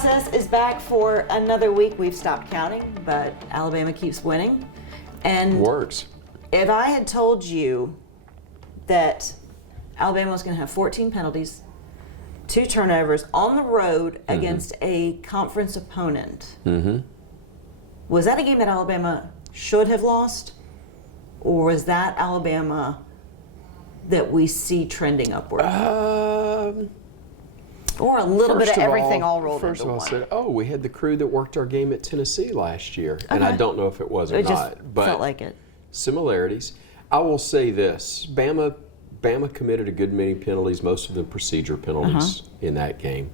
process is back for another week. We've stopped counting, but Alabama keeps winning. And works. If I had told you that Alabama was going to have 14 penalties, 2 turnovers on the road against a conference opponent, was that a game that Alabama should have lost? Or was that Alabama that we see trending upward? Or a little bit of everything all rolled into one. First of all, I said, we had the crew that worked our game at Tennessee last year. Okay. And I don't know if it was or it not. Just but felt like it. Similarities. I will say this. Bama committed a good many penalties, most of them procedure penalties in that game.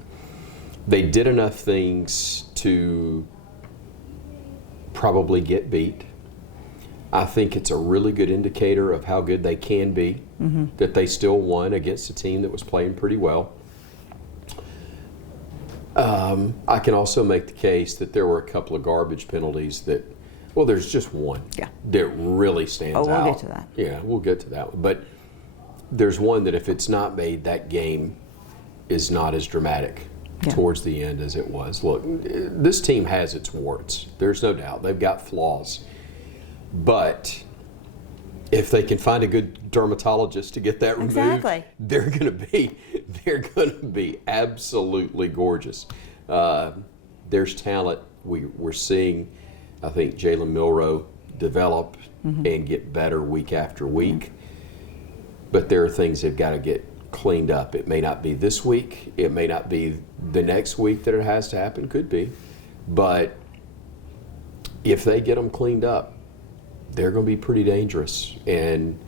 They did enough things to probably get beat. I think it's a really good indicator of how good they can be, that they still won against a team that was playing pretty well. I can also make the case that there were a couple of garbage penalties that, there's just one that really stands out. Oh, we'll get to that. Yeah, we'll get to that one. But there's one that if it's not made, that game is not as dramatic towards the end as it was. Look, this team has its warts. There's no doubt. They've got flaws. But if they can find a good dermatologist to get that removed, they're going to be absolutely gorgeous. There's talent. We're seeing, I think, Jalen Milroe develop and get better week after week. But there are things they've got to get cleaned up. It may not be this week. It may not be the next week that it has to happen. Could be. But if they get them cleaned up, they're going to be pretty dangerous. And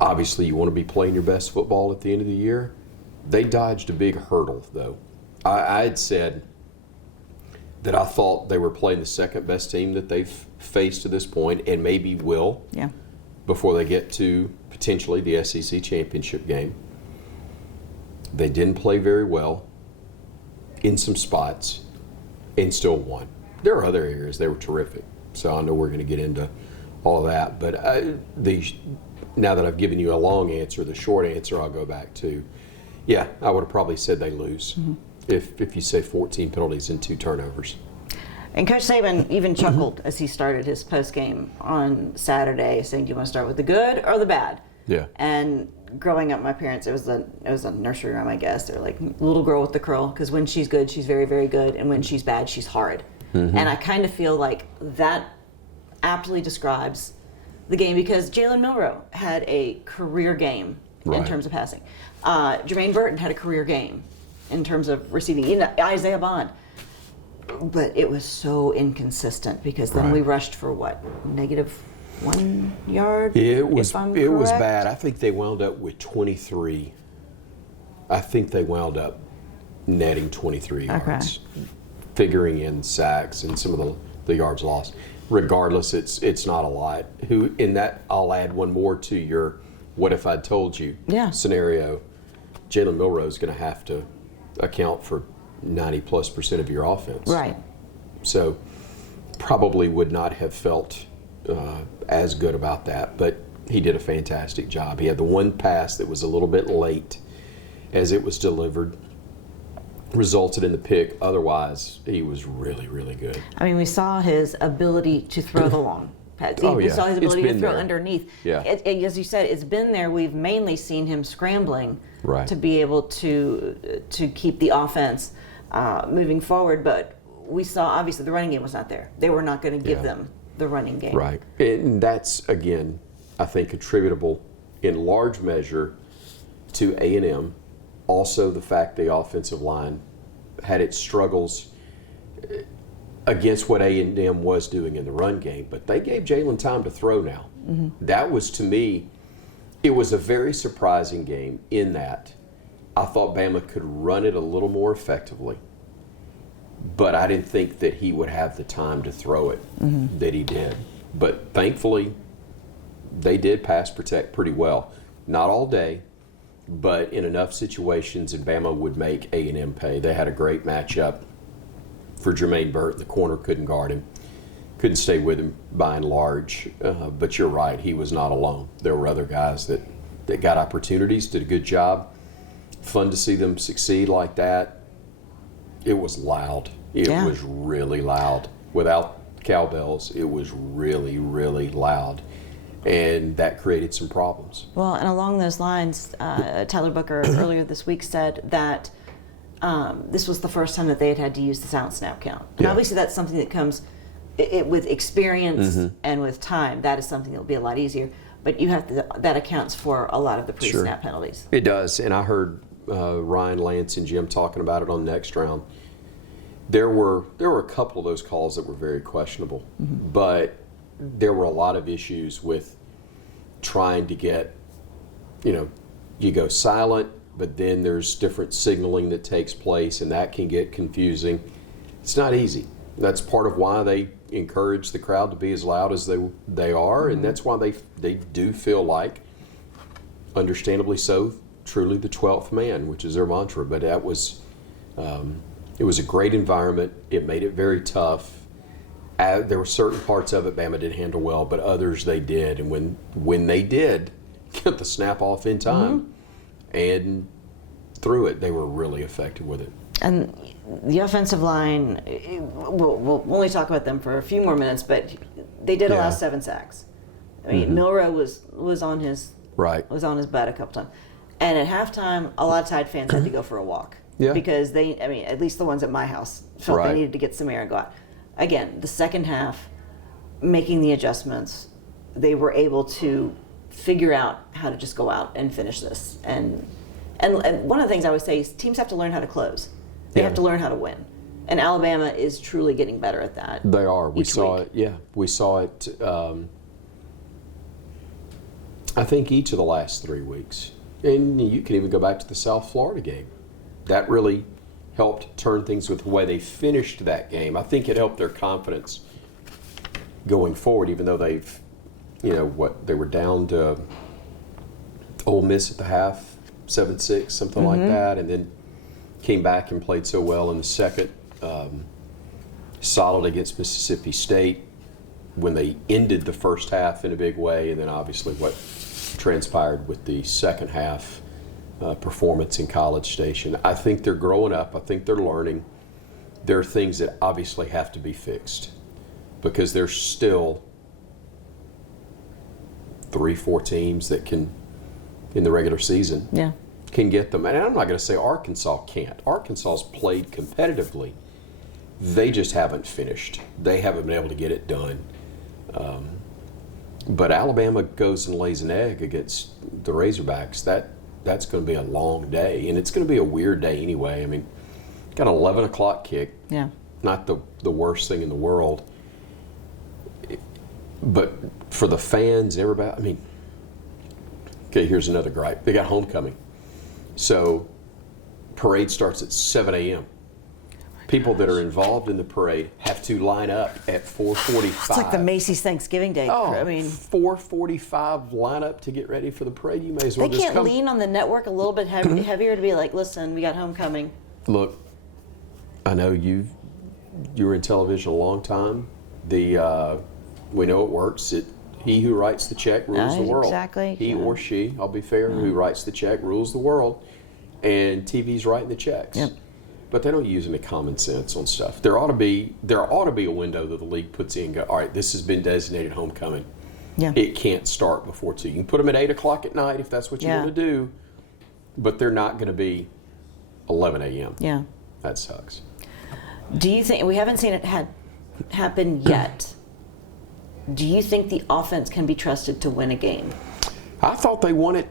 obviously you want to be playing your best football at the end of the year. They dodged a big hurdle, though. I had said that I thought they were playing the second best team that they've faced to this point and maybe will before they get to potentially the SEC championship game. They didn't play very well in some spots and still won. There are other areas they were terrific. So I know we're going to get into all of that. But now that I've given you a long answer, the short answer I'll go back to, I would have probably said they lose if you say 14 penalties and 2 turnovers. And Coach Saban even chuckled as he started his post-game on Saturday, saying, do you want to start with the good or the bad? Yeah. And growing up, my parents, it was a nursery rhyme, I guess. They're like, little girl with the curl, because when she's good, she's very, very good, and when she's bad, she's hard. And I kind of feel like that aptly describes the game, because Jalen Milroe had a career game in terms of passing. Jermaine Burton had a career game in terms of receiving. Isaiah Bond. But it was so inconsistent, because then we rushed for -1 yard? It was bad. I think they wound up with 23. I think they wound up netting 23 yards. Figuring in sacks and some of the yards lost. Regardless, it's not a lot. I'll add one more to your what if I'd told you scenario. Jalen Milroe is going to have to account for 90+% of your offense. Right. So probably would not have felt as good about that, but he did a fantastic job. He had the one pass that was a little bit late as it was delivered, resulted in the pick. Otherwise, he was really, really good. I mean, we saw his ability to throw the long pass. We saw his ability to throw underneath. Yeah. As you said, it's been there. We've mainly seen him scrambling to be able to keep the offense moving forward. But we saw, obviously, the running game was not there. They were not going to give them the running game. Right. And that's, again, I think attributable in large measure to A&M. Also, the fact the offensive line had its struggles against what A&M was doing in the run game, but they gave Jalen time to throw now. That was, to me, it was a very surprising game in that I thought Bama could run it a little more effectively, but I didn't think that he would have the time to throw it that he did. But thankfully, they did pass protect pretty well. Not all day, but in enough situations, and Bama would make A&M pay. They had a great matchup for Jermaine Burton. The corner couldn't guard him, couldn't stay with him by and large. But you're right, he was not alone. There were other guys that got opportunities, did a good job. Fun to see them succeed like that. it was loud. It was really loud. Without cowbells, it was really, really loud. And that created some problems. Well, and along those lines, Tyler Booker earlier this week said that this was the first time that they had to use the silent snap count. And obviously that's something that comes with experience and with time. That is something that will be a lot easier. But you have to, that accounts for a lot of the pre-snap penalties. It does. And I heard Ryan, Lance, and Jim talking about it on Next Round. There were a couple of those calls that were very questionable. But there were a lot of issues with trying to get, you go silent, but then there's different signaling that takes place, and that can get confusing. It's not easy. That's part of why they encourage the crowd to be as loud as they are, and that's why they do feel like, understandably so, truly the 12th man, which is their mantra. But that was, it was a great environment. It made it very tough. There were certain parts of it Bama didn't handle well, but others they did. And when they did get the snap off in time and through it, they were really effective with it. And the offensive line, we'll only talk about them for a few more minutes, but they did allow 7 sacks. I mean, Milroe was on his butt a couple times. And at halftime, a lot of Tide fans had to go for a walk. Because at least the ones at my house felt they needed to get some air and go out. Again, the second half, making the adjustments, they were able to figure out how to just go out and finish this. And one of the things I would say is teams have to learn how to close. They have to learn how to win. And Alabama is truly getting better at that. They are. We saw it. Yeah, we saw it, I think, each of the last 3 weeks. And you can even go back to the South Florida game. That really helped turn things with the way they finished that game. I think it helped their confidence going forward, even though they've, they were down to Ole Miss at the half, 7-6, something like that, and then came back and played so well in the second, solid against Mississippi State when they ended the first half in a big way, and then obviously what transpired with the second half performance in College Station. I think they're growing up. I think they're learning. There are things that obviously have to be fixed because there's still 3-4 teams that can, in the regular season, can get them. And I'm not going to say Arkansas can't. Arkansas's played competitively. They just haven't finished. They haven't been able to get it done. But Alabama goes and lays an egg against the Razorbacks. That's going to be a long day, and it's going to be a weird day anyway. I mean, got an 11 o'clock kick. Yeah. Not the worst thing in the world. But for the fans, everybody, okay, here's another gripe. They got homecoming. So parade starts at 7 a.m. People that are involved in the parade have to line up at 4:45. It's like the Macy's Thanksgiving Day. 4:45 line up to get ready for the parade. You may as well just come. They can't lean on the network a little bit heavier to be like, listen, we got homecoming. Look, I know you were in television a long time. We know it works. He who writes the check rules the world. Exactly. He or she, I'll be fair, who writes the check rules the world. And TV's writing the checks. Yep. But they don't use any common sense on stuff. There ought to be a window that the league puts in and go, all right, this has been designated homecoming. Yeah. It can't start before 2. You can put them at 8 o'clock at night if that's what you want to do, but they're not going to be 11 a.m. Yeah. That sucks. Do you think, we haven't seen it happen yet, do you think the offense can be trusted to win a game? I thought they won it,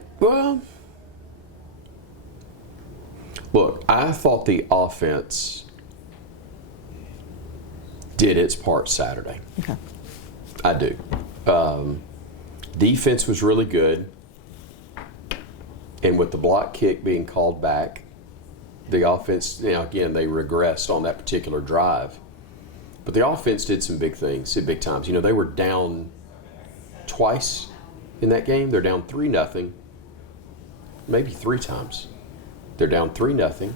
look, I thought the offense did its part Saturday. Okay. I do. Defense was really good. And with the block kick being called back, the offense, again, they regressed on that particular drive. But the offense did some big things at big times. They were down twice in that game. They're down 3-0, maybe 3 times. They're down 3-0.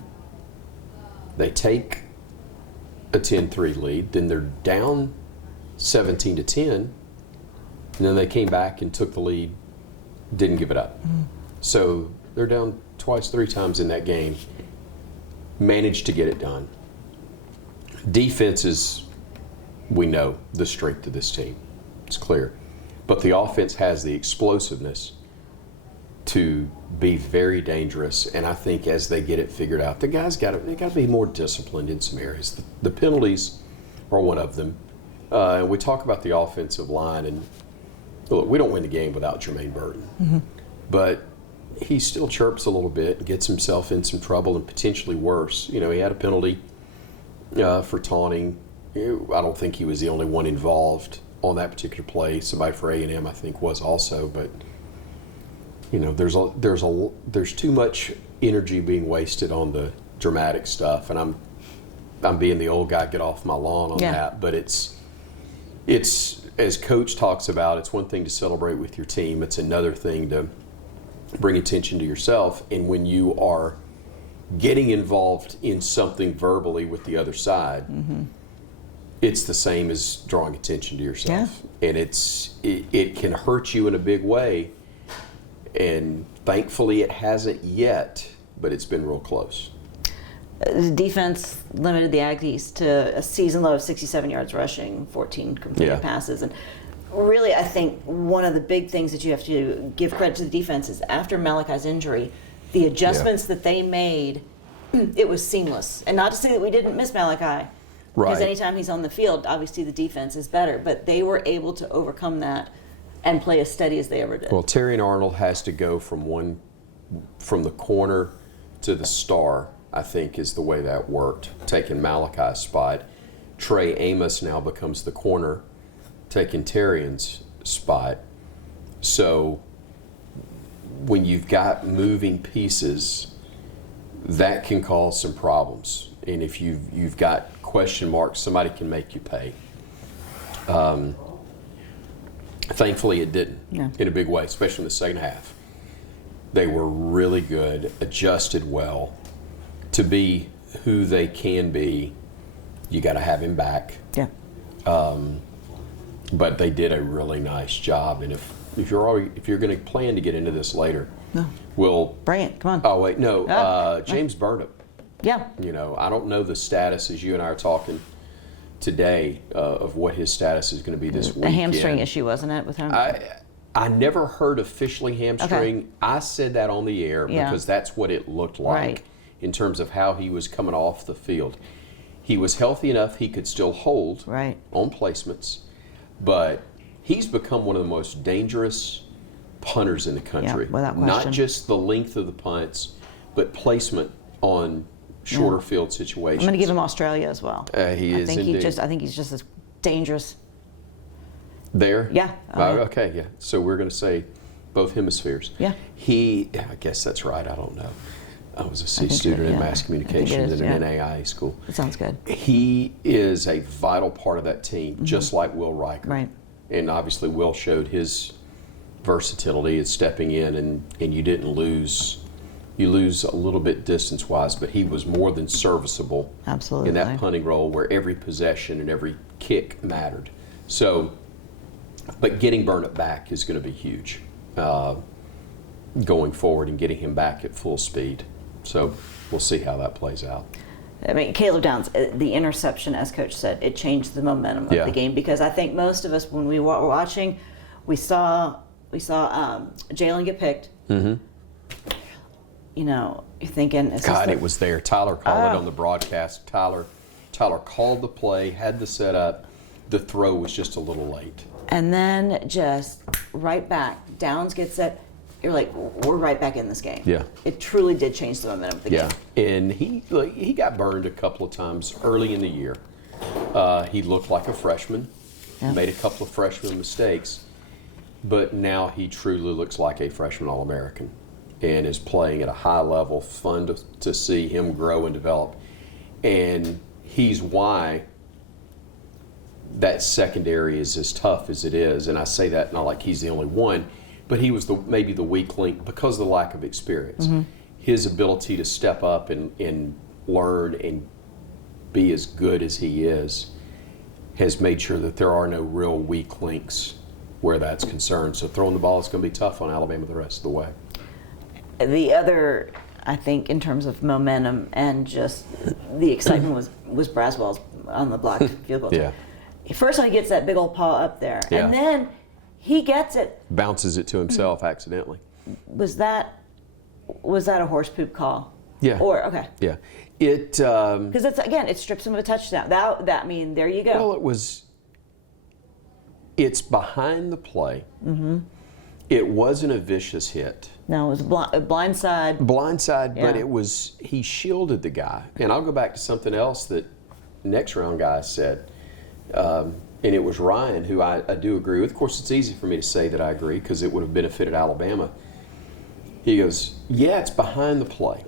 They take a 10-3 lead. Then they're down 17-10. And then they came back and took the lead, didn't give it up. So they're down twice, 3 times in that game. Managed to get it done. Defense is, we know, the strength of this team. It's clear. But the offense has the explosiveness to be very dangerous, and I think as they get it figured out, the guys got to be more disciplined in some areas. The penalties are one of them. And we talk about the offensive line, and look, we don't win the game without Jermaine Burton, but he still chirps a little bit and gets himself in some trouble and potentially worse. You know, he had a penalty for taunting. I don't think he was the only one involved on that particular play. Somebody for A&M, I think, was also, but you know, there's too much energy being wasted on the dramatic stuff, and I'm being the old guy, get off my lawn on that. But it's as Coach talks about, it's one thing to celebrate with your team. It's another thing to bring attention to yourself. And when you are getting involved in something verbally with the other side, it's the same as drawing attention to yourself. And it can hurt you in a big way. And thankfully it hasn't yet, but it's been real close. The defense limited the Aggies to a season low of 67 yards rushing, 14 completed passes. And really, I think one of the big things that you have to give credit to the defense is after Malachi's injury, the adjustments that they made, it was seamless. And not to say that we didn't miss Malachi, because anytime he's on the field, obviously the defense is better. But they were able to overcome that and play as steady as they ever did. Well, Terry and Arnold has to go from the corner to the star, I think, is the way that worked, taking Malachi's spot. Trey Amos now becomes the corner, taking Terrian's spot. So when you've got moving pieces, that can cause some problems. And if you've got question marks, somebody can make you pay. Thankfully, it didn't in a big way, especially in the second half. They were really good, adjusted well. To be who they can be, you got to have him back. Yeah. But they did a really nice job. And if you're going to plan to get into this later, we'll bring it. Come on. Oh wait, no. James Burnham. Yeah. You know, I don't know the status as you and I are talking today of what his status is going to be this week. A hamstring issue, wasn't it, with him? I never heard officially hamstring. Okay. I said that on the air because that's what it looked like in terms of how he was coming off the field. He was healthy enough he could still hold on placements, but he's become one of the most dangerous punters in the country. Without question. Not just the length of the punts, but placement on shorter field situations. I'm going to give him Australia as well. He is indeed. I think he's just as dangerous. There? Yeah. Okay, yeah. So we're going to say both hemispheres. Yeah. I guess that's right. I don't know. I was a C student in mass communications at an NAIA school. That sounds good. He is a vital part of that team, just like Will Riker. Right. And obviously Will showed his versatility in stepping in, and you didn't lose. You lose a little bit distance-wise, but he was more than serviceable in that punting role where every possession and every kick mattered. So, but getting Burnett back is going to be huge going forward and getting him back at full speed. So we'll see how that plays out. I mean, Caleb Downs, the interception, as Coach said, it changed the momentum of the game, because I think most of us, when we were watching, we saw Jalen get picked. You know, you're thinking, God, it was there. Tyler called it on the broadcast. Tyler called the play, had the setup. The throw was just a little late. And then just right back, Downs gets it. You're like, we're right back in this game. Yeah. It truly did change the momentum of the game. Yeah, and he got burned a couple of times early in the year. He looked like a freshman, made a couple of freshman mistakes, but now he truly looks like a freshman All-American and is playing at a high level. Fun to see him grow and develop. And he's why that secondary is as tough as it is. And I say that not like he's the only one, but he was maybe the weak link because of the lack of experience. His ability to step up and learn and be as good as he is has made sure that there are no real weak links where that's concerned. So throwing the ball is going to be tough on Alabama the rest of the way. The other I think, in terms of momentum and just the excitement was Braswell's on the blocked field goal. Yeah. First he gets that big old paw up there, and then he gets it. Bounces it to himself accidentally. Was that a horse poop call? Yeah. Or okay. Yeah. It because it strips him of a touchdown. That mean there you go. Well, it's behind the play. Mm-hmm. It wasn't a vicious hit. No, it was a blindside. Blindside, but he shielded the guy. And I'll go back to something else that next round guy said, and it was Ryan, who I do agree with. Of course, it's easy for me to say that I agree because it would have benefited Alabama. He goes, yeah, it's behind the play,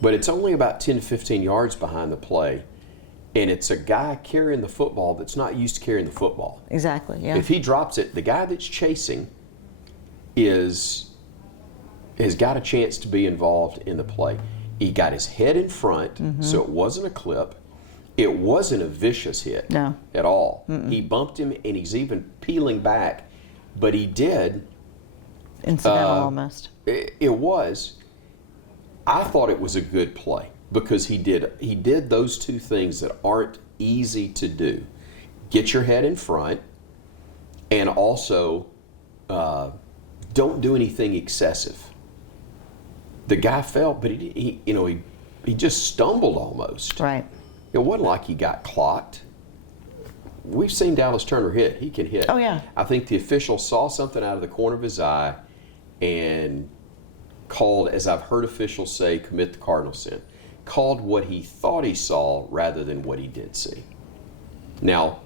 but it's only about 10 to 15 yards behind the play, and it's a guy carrying the football that's not used to carrying the football. Exactly, yeah. If he drops it, the guy that's chasing has got a chance to be involved in the play. He got his head in front, so it wasn't a clip. It wasn't a vicious hit at all. He bumped him, and he's even peeling back, but he did. Incidental almost. It was. I thought it was a good play because he did those two things that aren't easy to do. Get your head in front, and also don't do anything excessive. The guy fell, but he just stumbled almost. Right. It wasn't like he got clocked. We've seen Dallas Turner hit. He can hit. Oh, yeah. I think the official saw something out of the corner of his eye and called, as I've heard officials say, commit the cardinal sin. Called what he thought he saw rather than what he did see. Now,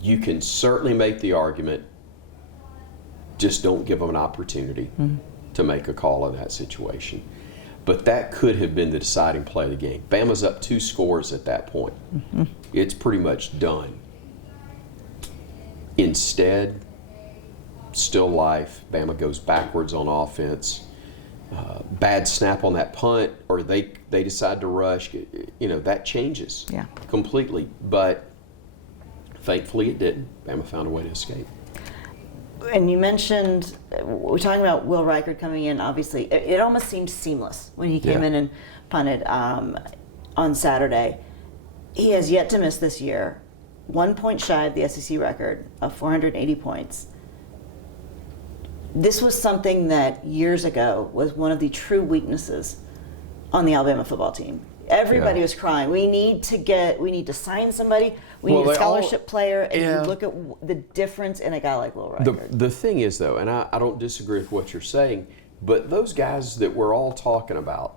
you can certainly make the argument, just don't give him an opportunity to make a call in that situation. But that could have been the deciding play of the game. Bama's up 2 scores at that point. It's pretty much done. Instead, still life. Bama goes backwards on offense. Bad snap on that punt, or they decide to rush. That changes completely. But thankfully it didn't. Bama found a way to escape. And you mentioned, we're talking about Will Reichard coming in, obviously. It almost seemed seamless when he came in and punted on Saturday. He has yet to miss this year. 1 point shy of the SEC record of 480 points. This was something that years ago was one of the true weaknesses on the Alabama football team. Everybody was crying. We need to sign somebody. We need a scholarship player. And you look at the difference in a guy like Will Reichard. The thing is, though, and I don't disagree with what you're saying, but those guys that we're all talking about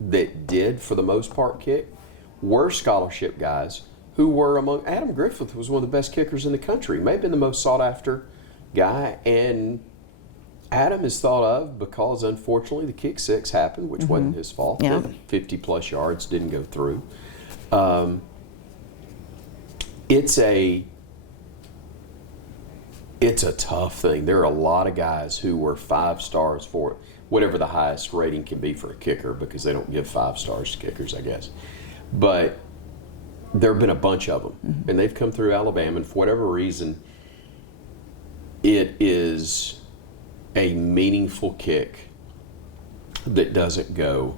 that did, for the most part, kick, were scholarship guys who were among. Adam Griffith was one of the best kickers in the country, may have been the most sought-after guy, and Adam is thought of because, unfortunately, the kick six happened, which wasn't his fault. 50-plus yards didn't go through. It's a tough thing. There are a lot of guys who were 5 stars for whatever the highest rating can be for a kicker, because they don't give 5 stars to kickers, I guess. But there have been a bunch of them, and they've come through Alabama, and for whatever reason, it is a meaningful kick that doesn't go,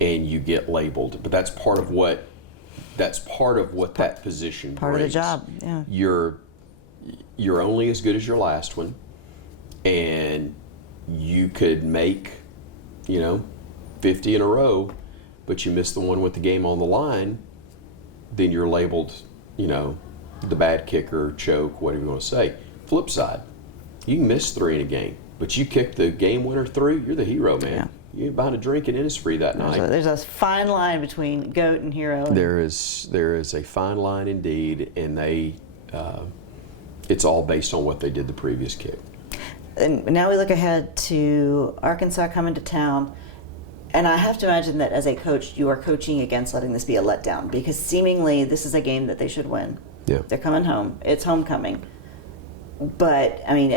and you get labeled. But that's part of what that position part brings. of the job. Yeah. You're only as good as your last one, and you could make 50 in a row, but you miss the one with the game on the line, then you're labeled the bad kicker, choke, whatever you want to say. Flip side, you can miss 3 in a game, but you kick the game winner 3, you're the hero, man. You're buying a drink at Innisfree that night. There's a fine line between GOAT and hero. There is a fine line indeed, and it's all based on what they did the previous kick. And now we look ahead to Arkansas coming to town, and I have to imagine that as a coach, you are coaching against letting this be a letdown, because seemingly this is a game that they should win. Yeah. They're coming home. It's homecoming. But, I mean,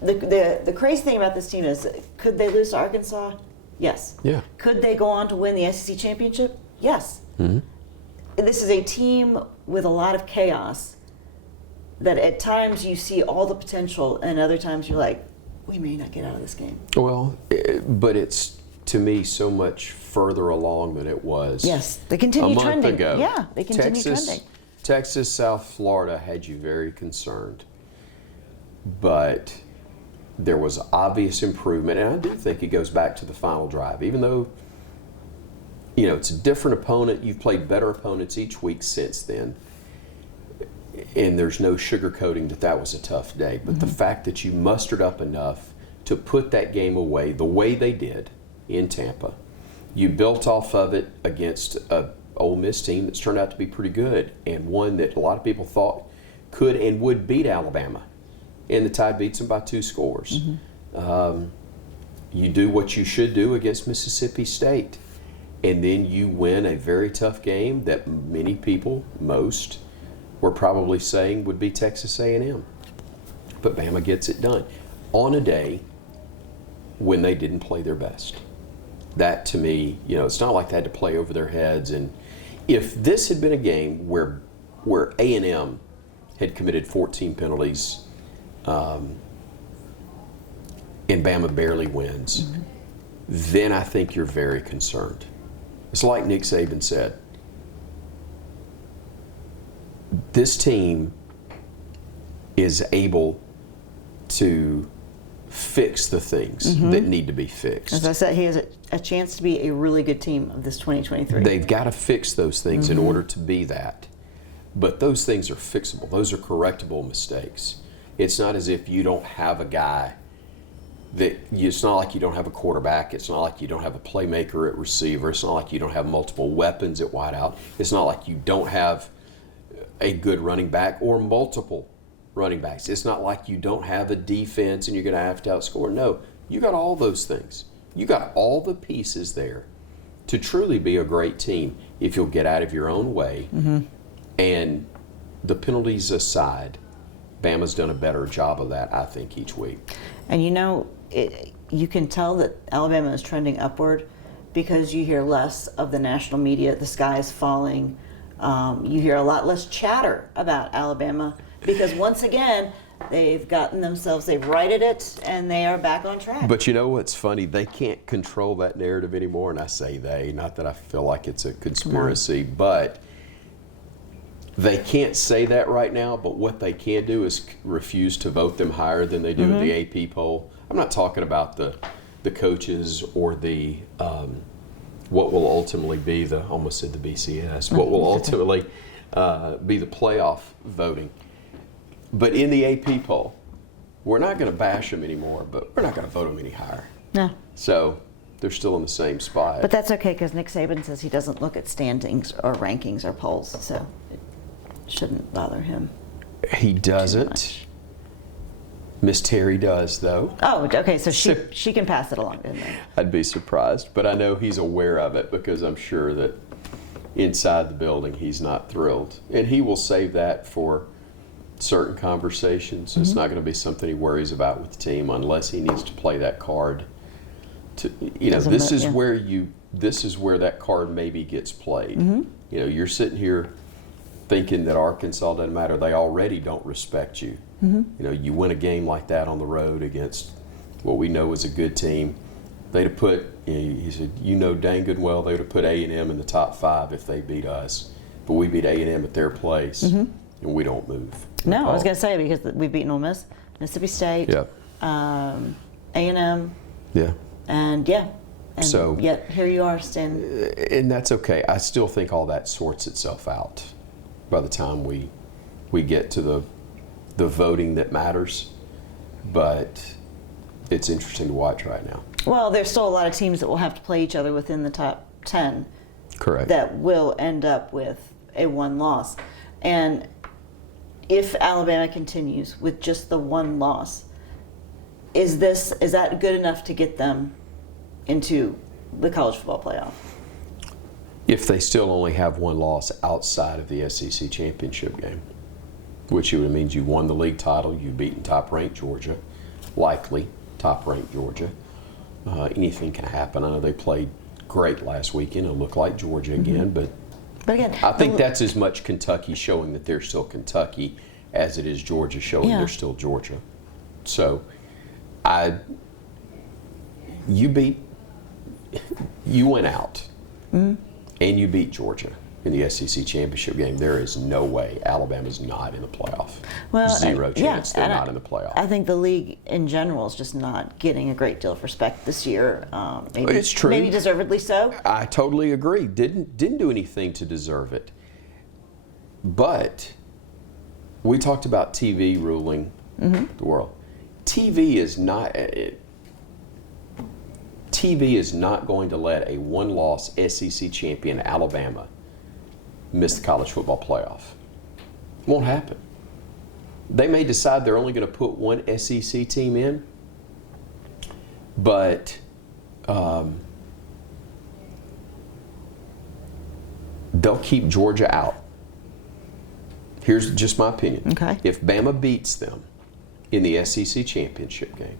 the crazy thing about this team is, could they lose to Arkansas? Yes. Yeah. Could they go on to win the SEC championship? Yes. Mm-hmm. This is a team with a lot of chaos that at times you see all the potential, and other times you're like, we may not get out of this game. Well, but it's to me, so much further along than it was. Yes, they continue a month trending. ago. Yeah, they continue trending. Texas, South Florida had you very concerned, but there was obvious improvement, and I do think it goes back to the final drive. Even though, it's a different opponent, you've played better opponents each week since then, and there's no sugarcoating that was a tough day. But the fact that you mustered up enough to put that game away the way they did in Tampa, you built off of it against a Ole Miss team that's turned out to be pretty good, and one that a lot of people thought could and would beat Alabama, and the Tide beats them by 2 scores. You do what you should do against Mississippi State, and then you win a very tough game that many people, most, were probably saying would be Texas A&M. But Bama gets it done on a day when they didn't play their best. That, to me, it's not like they had to play over their heads. And if this had been a game where A&M had committed 14 penalties and Bama barely wins, then I think you're very concerned. It's like Nick Saban said. This team is able to fix the things that need to be fixed. As I said, he has a chance to be a really good team of this 2023. They've got to fix those things in order to be that. But those things are fixable. Those are correctable mistakes. It's not as if you don't have a guy it's not like you don't have a quarterback. It's not like you don't have a playmaker at receiver. It's not like you don't have multiple weapons at wideout. It's not like you don't have a good running back or multiple running backs. It's not like you don't have a defense and you're going to have to outscore. No, you got all those things. You got all the pieces there to truly be a great team if you'll get out of your own way. And the penalties aside, Bama's done a better job of that, I think, each week. And you can tell that Alabama is trending upward because you hear less of the national media. The sky is falling. You hear a lot less chatter about Alabama because once again, they've righted it, and they are back on track. But you know what's funny? They can't control that narrative anymore, and I say they, not that I feel like it's a conspiracy, but they can't say that right now, but what they can do is refuse to vote them higher than they do in the AP poll. I'm not talking about the coaches or the what will ultimately be almost said the BCS, what will ultimately be the playoff voting. But in the AP poll, we're not going to bash them anymore, but we're not going to vote them any higher. No. So they're still in the same spot. But that's okay because Nick Saban says he doesn't look at standings or rankings or polls, so it shouldn't bother him. He doesn't. Miss Terry does, though. Oh, okay, so she can pass it along, didn't they? I'd be surprised, but I know he's aware of it because I'm sure that inside the building he's not thrilled. And he will save that for certain conversations. It's not going to be something he worries about with the team unless he needs to play that card. This is where that card maybe gets played. You're sitting here thinking that Arkansas doesn't matter. They already don't respect you. You win a game like that on the road against what we know is a good team. They'd have put, he said, dang good well, they would have put A&M in the top 5 if they beat us. But we beat A&M at their place, and we don't move. No, I was going to say because we've beaten Ole Miss, Mississippi State, A&M. Yeah. And so, yet here you are standing. And that's okay. I still think all that sorts itself out by the time we get to the voting that matters. But it's interesting to watch right now. Well, there's still a lot of teams that will have to play each other within the top 10. Correct. That will end up with a 1 loss. And if Alabama continues with just the 1 loss, is that good enough to get them into the college football playoff? If they still only have 1 loss outside of the SEC championship game, which means you won the league title, you've beaten top-ranked Georgia, likely top-ranked Georgia. Anything can happen. I know they played great last weekend. It looked like Georgia again, but again, I think that's as much Kentucky showing that they're still Kentucky as it is Georgia showing they're still Georgia. So, you beat you went out and you beat Georgia in the SEC championship game. There is no way Alabama's not in the playoff. Well, Zero chance they're not in the playoff. I think the league in general is just not getting a great deal of respect this year. Maybe, it's true. Maybe deservedly so. I totally agree. Didn't do anything to deserve it. But we talked about TV ruling the world. TV is not going to let a one-loss SEC champion Alabama miss the college football playoff. Won't happen. They may decide they're only going to put one SEC team in, but they'll keep Georgia out. Here's just my opinion. Okay. If Bama beats them in the SEC championship game,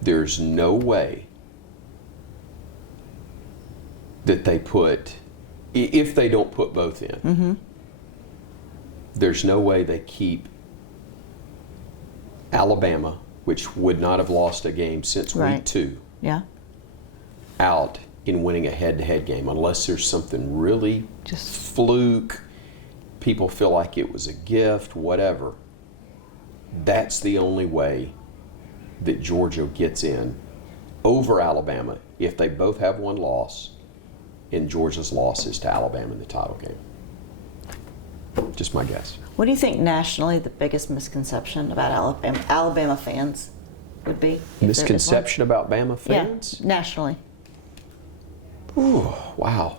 there's no way that they put, if they don't put both in, there's no way they keep Alabama, which would not have lost a game since week 2, out in winning a head-to-head game unless there's something really just fluke. People feel like it was a gift, whatever. That's the only way that Georgia gets in over Alabama if they both have one loss, and Georgia's loss is to Alabama in the title game. Just my guess. What do you think nationally the biggest misconception about Alabama fans would be? Misconception about Bama fans? Yeah, nationally. Ooh, wow.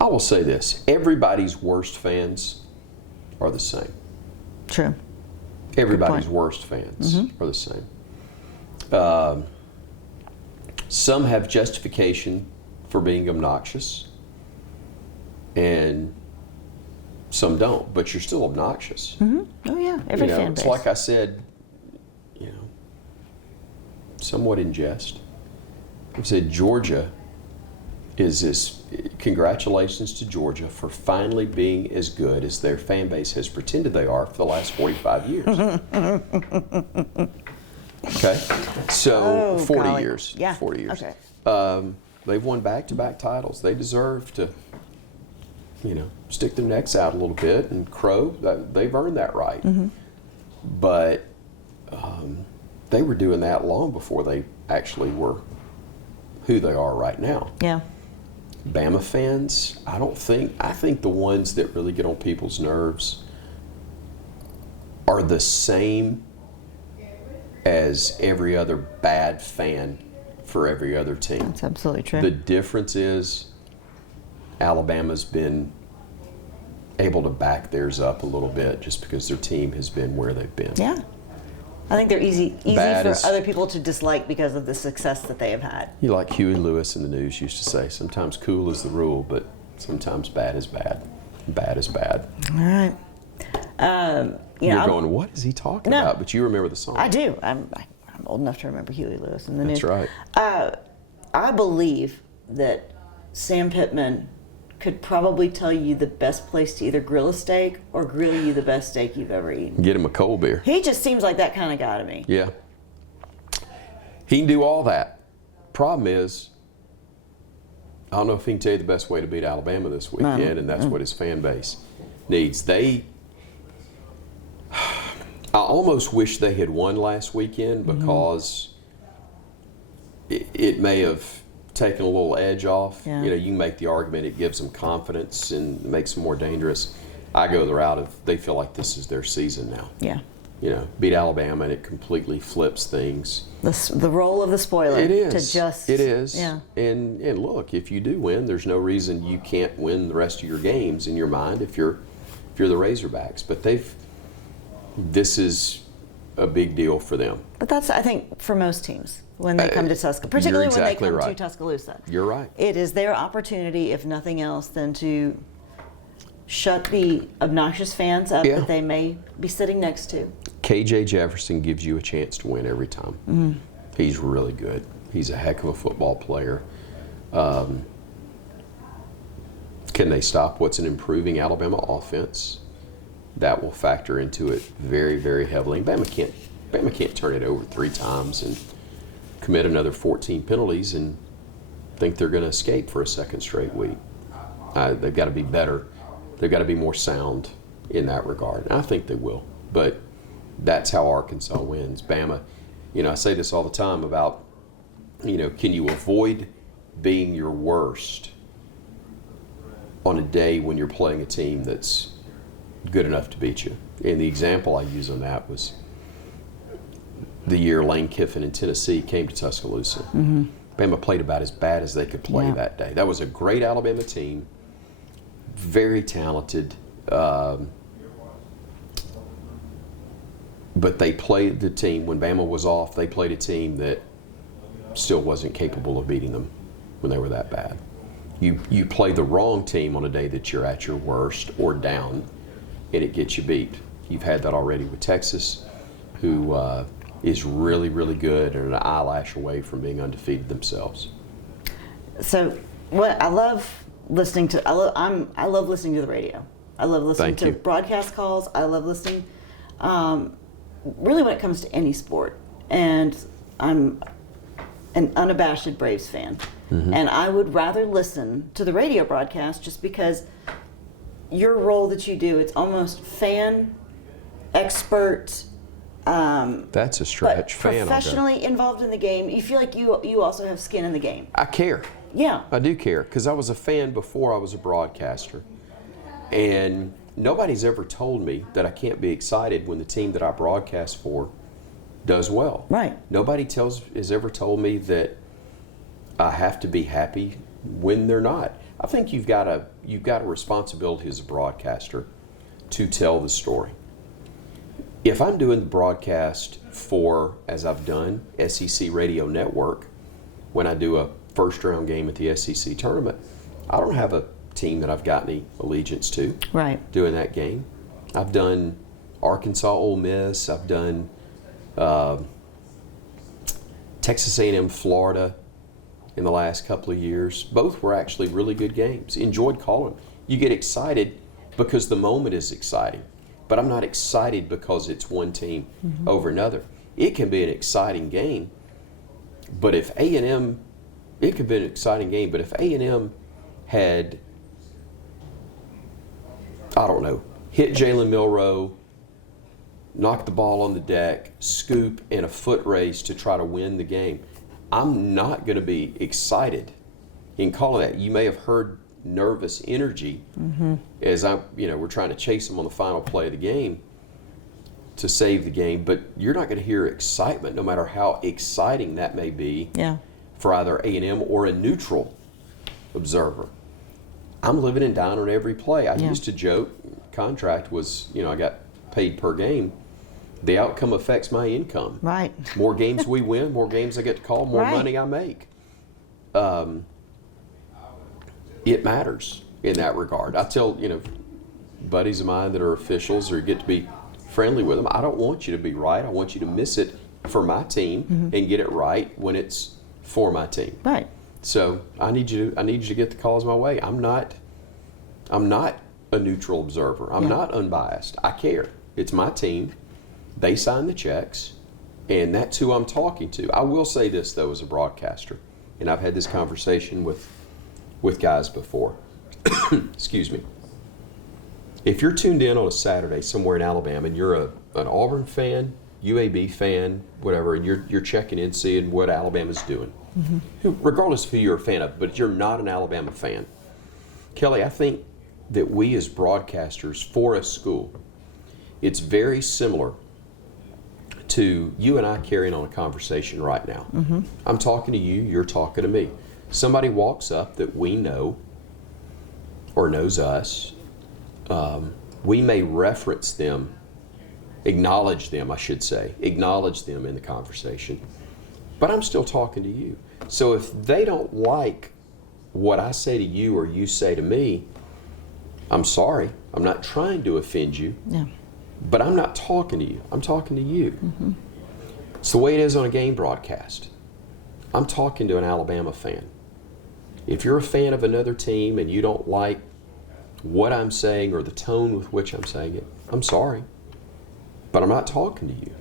I will say this. Everybody's worst fans are the same. True. Everybody's worst fans are the same. Some have justification for being obnoxious, and some don't, but you're still obnoxious. Oh yeah, every fan base. It's like I said, somewhat in jest. I said Georgia is this. Congratulations to Georgia for finally being as good as their fan base has pretended they are for the last 45 years. Okay, so 40 years. Yeah. 40 years. Okay. They've won back-to-back titles. They deserve to, stick their necks out a little bit and crow. They've earned that right. But they were doing that long before they actually were who they are right now. Yeah. Bama fans, I think the ones that really get on people's nerves are the same as every other bad fan for every other team. That's absolutely true. The difference is Alabama's been able to back theirs up a little bit just because their team has been where they've been. Yeah. I think they're easy Bad for other people to dislike because of the success that they have had. You like Huey Lewis in the news used to say, sometimes cool is the rule, but sometimes bad is bad. Bad is bad. All right. You're going, what is he talking about? But you remember the song. I do. I'm old enough to remember Huey Lewis in the news. That's right. I believe that Sam Pittman could probably tell you the best place to either grill a steak or grill you the best steak you've ever eaten. Get him a cold beer. He just seems like that kind of guy to me. Yeah. He can do all that. Problem is, I don't know if he can tell you the best way to beat Alabama this weekend, and that's what his fan base needs. I almost wish they had won last weekend because it may have taken a little edge off. Yeah. You can make the argument it gives them confidence and makes them more dangerous. I go the route of they feel like this is their season now. Yeah. Beat Alabama and it completely flips things. The role of the spoiler. It is. It is. Yeah. And look, if you do win, there's no reason you can't win the rest of your games in your mind if you're the Razorbacks. But this is a big deal for them. But that's, I think, for most teams when they come to Tuscaloosa, particularly when they come to Tuscaloosa. You're right. It is their opportunity, if nothing else, than to shut the obnoxious fans up that they may be sitting next to. KJ Jefferson gives you a chance to win every time. He's really good. He's a heck of a football player. Can they stop what's an improving Alabama offense? That will factor into it very, very heavily. And Bama can't turn it over 3 times and commit another 14 penalties and think they're going to escape for a second straight week. They've got to be better. They've got to be more sound in that regard. And I think they will. But that's how Arkansas wins. Bama, I say this all the time about, can you avoid being your worst on a day when you're playing a team that's good enough to beat you? And the example I use on that was the year Lane Kiffin in Tennessee came to Tuscaloosa. Mm-hmm. Bama played about as bad as they could play that day. That was a great Alabama team, very talented, but they played the team, when Bama was off, they played a team that still wasn't capable of beating them when they were that bad. You play the wrong team on a day that you're at your worst or down, and it gets you beat. You've had that already with Texas, who is really, really good and an eyelash away from being undefeated themselves. So, what I love listening to, I love listening to the radio. I love listening to broadcast calls. I love listening, really, when it comes to any sport. And I'm an unabashed Braves fan, and I would rather listen to the radio broadcast just because your role that you do, it's almost fan, expert. That's a stretch. But professionally involved in the game, you feel like you also have skin in the game. I care. Yeah. I do care, because I was a fan before I was a broadcaster. And nobody's ever told me that I can't be excited when the team that I broadcast for does well. Right. Nobody has ever told me that I have to be happy when they're not. I think you've got a responsibility as a broadcaster to tell the story. If I'm doing the broadcast for, as I've done, SEC Radio Network, when I do a first-round game at the SEC tournament, I don't have a team that I've got any allegiance to. Right. Doing that game. I've done Arkansas, Ole Miss. I've done Texas A&M, Florida in the last couple of years. Both were actually really good games. Enjoyed calling. You get excited because the moment is exciting. But I'm not excited because it's one team over another. It can be an exciting game, but if A&M, it could be an exciting game, but if A&M had, I don't know, hit Jalen Milroe, knock the ball on the deck, scoop, and a foot race to try to win the game, I'm not going to be excited in calling that. You may have heard nervous energy as we're trying to chase them on the final play of the game to save the game, but you're not going to hear excitement, no matter how exciting that may be for either A&M or a neutral observer. I'm living and dying on every play. I used to joke, contract was, I got paid per game. The outcome affects my income. Right. More games we win, more games I get to call, more money I make. It matters in that regard. I tell, buddies of mine that are officials or get to be friendly with them, I don't want you to be right. I want you to miss it for my team and get it right when it's for my team. Right. So I need you to get the calls my way. I'm not a neutral observer. I'm not unbiased. I care. It's my team. They sign the checks, and that's who I'm talking to. I will say this, though, as a broadcaster, and I've had this conversation with guys before. Excuse me. If you're tuned in on a Saturday somewhere in Alabama and you're an Auburn fan, UAB fan, whatever, and you're checking in, seeing what Alabama's doing, regardless of who you're a fan of, but you're not an Alabama fan, Kelly, I think that we as broadcasters for a school, it's very similar to you and I carrying on a conversation right now. I'm talking to you, you're talking to me. Somebody walks up that we know or knows us, we may reference them, acknowledge them in the conversation, but I'm still talking to you. So if they don't like what I say to you or you say to me, I'm sorry, I'm not trying to offend you, but I'm not talking to you, I'm talking to you. It's the way it is on a game broadcast. I'm talking to an Alabama fan. If you're a fan of another team and you don't like what I'm saying or the tone with which I'm saying it, I'm sorry, but I'm not talking to you.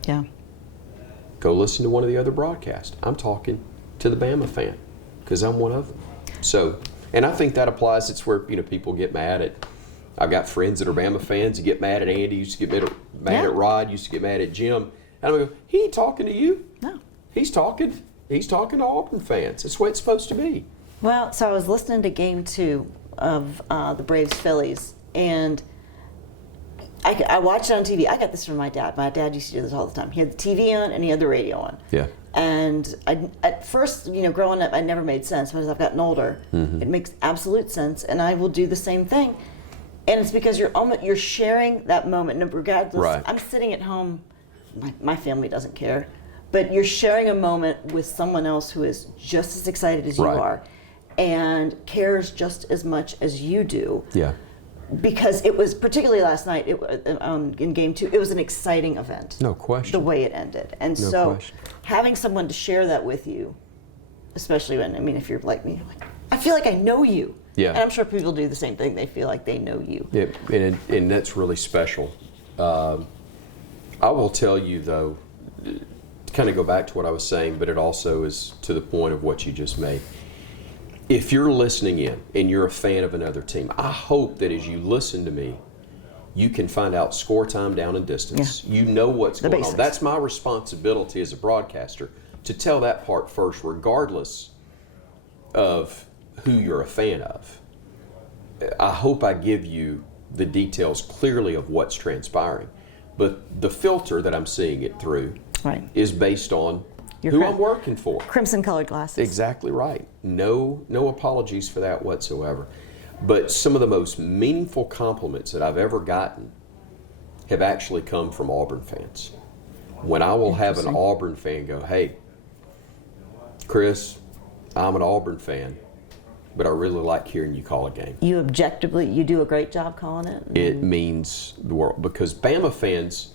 Go listen to one of the other broadcasts. I'm talking to the Bama fan because I'm one of them. So, and I think that applies. It's where, people get mad at. I've got friends that are Bama fans. You get mad at Andy. Used to get mad at Rod. Used to get mad at Jim. And I go, he ain't talking to you. No. He's talking to Auburn fans. That's the way it's supposed to be. Well, so I was listening to Game 2 of the Braves-Phillies, and I watched it on TV. I got this from my dad. My dad used to do this all the time. He had the TV on and he had the radio on. Yeah. And at first, growing up, I never made sense. But as I've gotten older, it makes absolute sense, and I will do the same thing. And it's because you're sharing that moment, regardless. Right. I'm sitting at home. My family doesn't care, but you're sharing a moment with someone else who is just as excited as you are, and cares just as much as you do. Yeah. Because it was, particularly last night in Game 2, it was an exciting event. No question. The way it ended. And having someone to share that with you, especially if you're like me, I feel like I know you. Yeah. And I'm sure people do the same thing. They feel like they know you. Yeah, and that's really special. I will tell you, though, to kind of go back to what I was saying, but it also is to the point of what you just made. If you're listening in and you're a fan of another team, I hope that as you listen to me, you can find out score time, down, and distance. Yeah. You know what's going on. That's my responsibility as a broadcaster, to tell that part first, regardless of who you're a fan of. I hope I give you the details clearly of what's transpiring. But the filter that I'm seeing it through is based on who I'm working for. Crimson-colored glasses. Exactly right. No apologies for that whatsoever. But some of the most meaningful compliments that I've ever gotten have actually come from Auburn fans. When I will have an Auburn fan go, "Hey, Chris, I'm an Auburn fan, but I really like hearing you call a game." You do a great job calling it. It means the world, because Bama fans.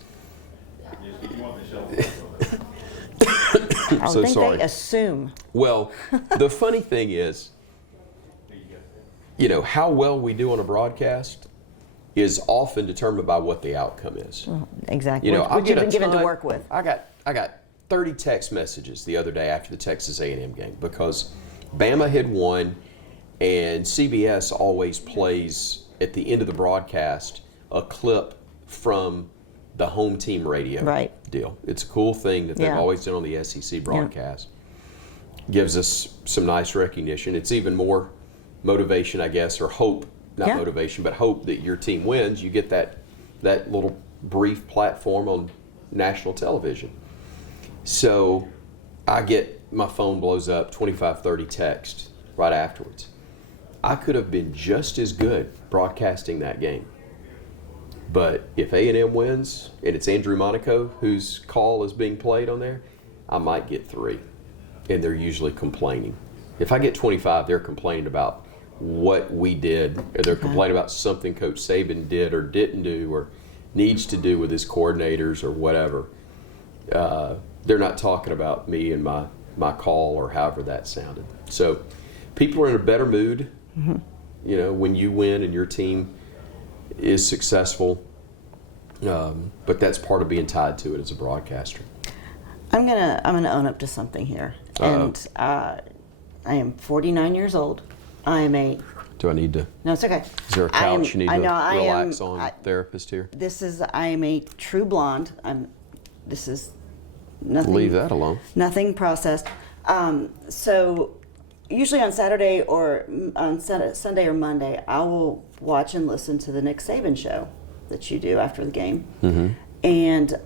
I think they assume. Well, the funny thing is, how well we do on a broadcast is often determined by what the outcome is. Well, exactly. What you've been given to work with. I got 30 text messages the other day after the Texas A&M game because Bama had won, and CBS always plays at the end of the broadcast a clip from the home team radio deal. It's a cool thing that they've always done on the SEC broadcast. Gives us some nice recognition. It's even more motivation, I guess, or hope, not motivation, but hope that your team wins. You get that little brief platform on national television. So my phone blows up, 25, 30 texts right afterwards. I could have been just as good broadcasting that game. But if A&M wins, and it's Andrew Monaco whose call is being played on there, I might get 3. And they're usually complaining. If I get 25, they're complaining about what we did, or they're complaining about something Coach Saban did or didn't do or needs to do with his coordinators or whatever. They're not talking about me and my call or however that sounded. So people are in a better mood, when you win and your team is successful, but that's part of being tied to it as a broadcaster. I'm gonna own up to something here, and I am 49 years old. Do I need to? No, it's okay. Is there a couch you need to relax on, therapist here? I am a true blonde. This is nothing. Leave that alone. Nothing processed. So usually on Saturday or on Sunday or Monday, I will watch and listen to the Nick Saban show that you do after the game. Mm-hmm. And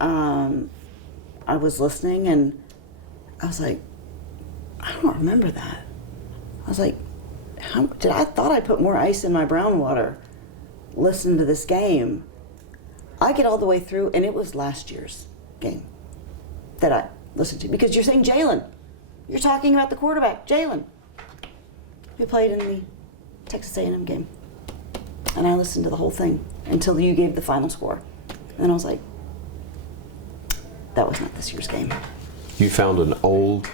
I was listening, and I was like, I don't remember that. I was like, I thought I put more ice in my brown water listening to this game. I get all the way through, and it was last year's game that I listened to. Because you're saying Jalen. You're talking about the quarterback, Jalen, who played in the Texas A&M game. And I listened to the whole thing until you gave the final score. And I was like, that was not this year's game. You found an old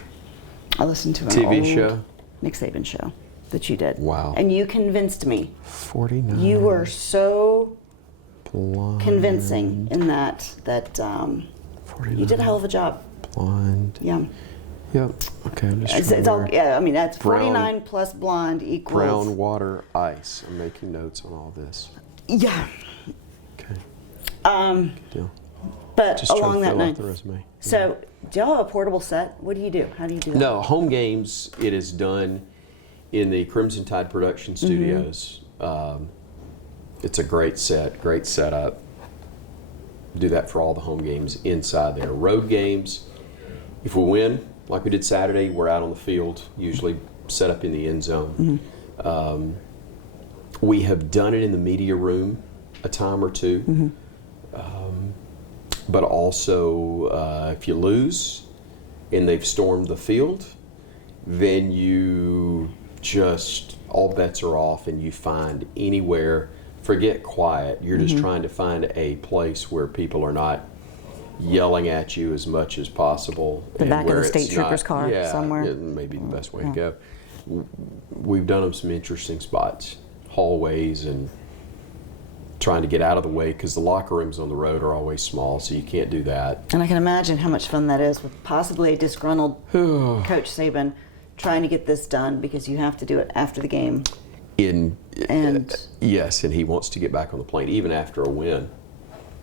I listened to an TV old show? Nick Saban show that you did. Wow. And you convinced me. 49. You were so blind. convincing in that you did a hell of a job. Blonde. Yeah. Yep. Okay. I'm just It's all, yeah, I mean, that's Brown- 49 plus blonde equals. Brown water ice. I'm making notes on all this. Yeah. Okay. Good deal. But Just trying along to that fill line. out the resume. So, do y'all have a portable set? What do you do? How do you do that? No, home games, it is done in the Crimson Tide Production Studios. It's a great set, great setup. Do that for all the home games inside there. Road games, if we win, like we did Saturday, we're out on the field, usually set up in the end zone. We have done it in the media room a time or two. But also, if you lose and they've stormed the field, then you just, all bets are off and you find anywhere, forget quiet, you're just trying to find a place where people are not yelling at you as much as possible. The and back of where the state it's trooper's car somewhere. Yeah, maybe the best way to go. We've done them some interesting spots, hallways, and trying to get out of the way because the locker rooms on the road are always small, so you can't do that. And I can imagine how much fun that is with possibly a disgruntled Coach Saban trying to get this done because you have to do it after the game. Yes, and he wants to get back on the plane even after a win.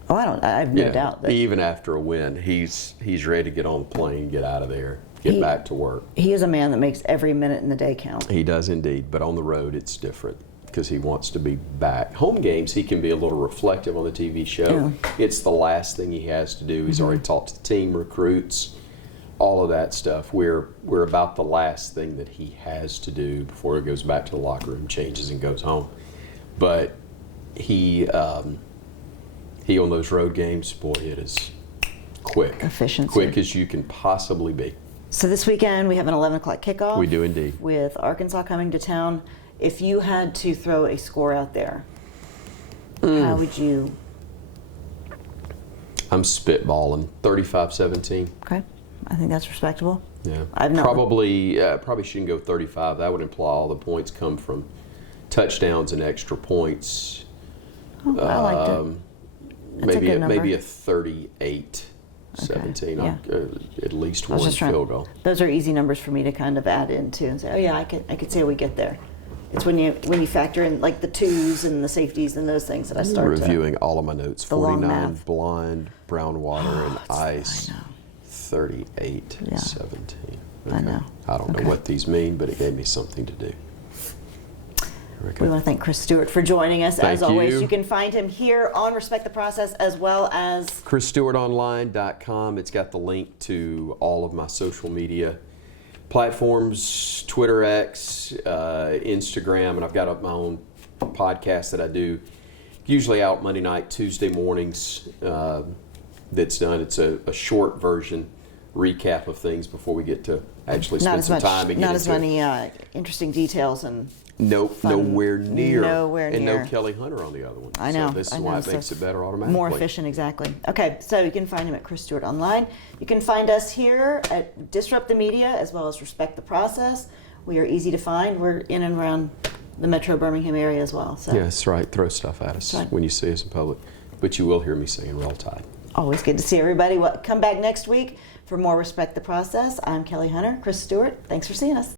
Oh, I have no doubt that even after a win, he's ready to get on the plane, get out of there, get back to work. He is a man that makes every minute in the day count. He does indeed, but on the road it's different because he wants to be back. Home games, he can be a little reflective on the TV show. Yeah. It's the last thing he has to do. He's already talked to the team, recruits, all of that stuff. We're about the last thing that he has to do before he goes back to the locker room, changes, and goes home. But he on those road games, boy, it is quick. Efficiency. Quick as you can possibly be. So this weekend we have an 11 o'clock kickoff. We do indeed. With Arkansas coming to town. If you had to throw a score out there, how would you? I'm spitballing 35-17. Okay, I think that's respectable. Yeah, I've not probably shouldn't go 35. That would imply all the points come from touchdowns and extra points. Oh, I liked it. That's Maybe a 38. 17, yeah. At least one field goal. Those are easy numbers for me to kind of add into and say, oh yeah, I could say we get there. It's when you factor in like the twos and the safeties and those things that I start reviewing all of my notes. 49 blind, brown water and ice. 38-17. Okay. I know. I don't know what these mean, but it gave me something to do. We want to thank Chris Stewart for joining us. Thank as always, you. You can find him here on Respect the Process as well as ChrisStewartOnline.com. It's got the link to all of my social media platforms, Twitter, X, Instagram, and I've got my own podcast that I do, usually out Monday night, Tuesday mornings. That's done. It's a short version recap of things before we get to actually spend some time and get not as many interesting details and nowhere near. And no Kelly Hunter on the other one. I know. So this is why it makes it better automatically. More efficient, exactly. Okay, so you can find him at Chris Stewart Online. You can find us here at Disrupt the Media as well as Respect the Process. We are easy to find. We're in and around the Metro Birmingham area as well. So. Yeah, that's right. Throw stuff at us when you see us in public. But you will hear me singing Roll Tide. Always good to see everybody. Come back next week for more Respect the Process. I'm Kelly Hunter. Chris Stewart, thanks for seeing us.